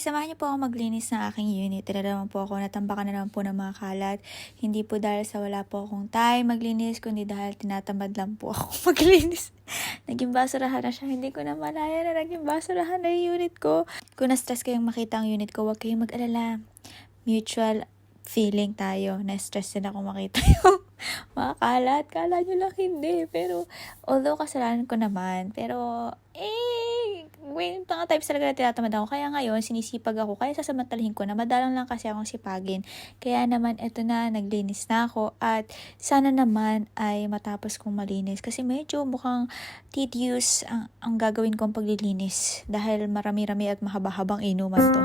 Samahan niyo po ako maglinis ng aking unit. Tira naman po ako, natambakan na naman po ng mga kalat. Hindi po dahil sa wala po akong time maglinis, kundi dahil tinatamad lang po ako maglinis. Naging basurahan na siya. Hindi ko na malaya na naging basurahan na yung unit ko. Kung na-stress kayong makita ang unit ko, huwag kayong mag-alala. Mutual feeling tayo. Na-stress din ako makita yung mga kalat. Kala nyo lang hindi. Pero, although kasalanan ko naman, pero, may mga times talaga na tinatamad ako. Kaya ngayon, sinisipag ako. Kaya sasamantalahin ko na madalang lang kasi akong sipagin. Kaya naman, eto na, naglinis na ako. At sana naman ay matapos kong malinis. Kasi medyo mukhang tedious ang gagawin kong paglilinis. Dahil marami-rami at mahaba-habang inuman to.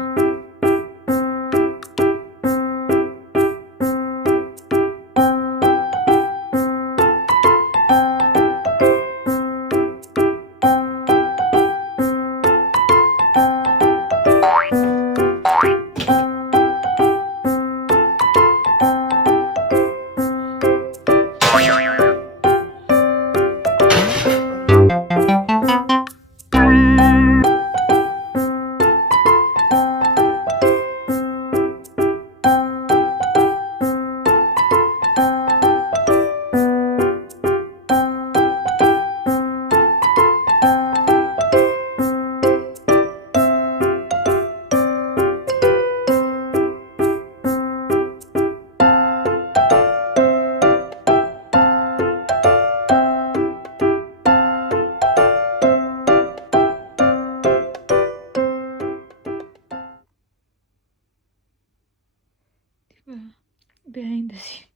Behind the scene.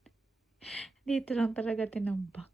Dito lang talaga tinambak.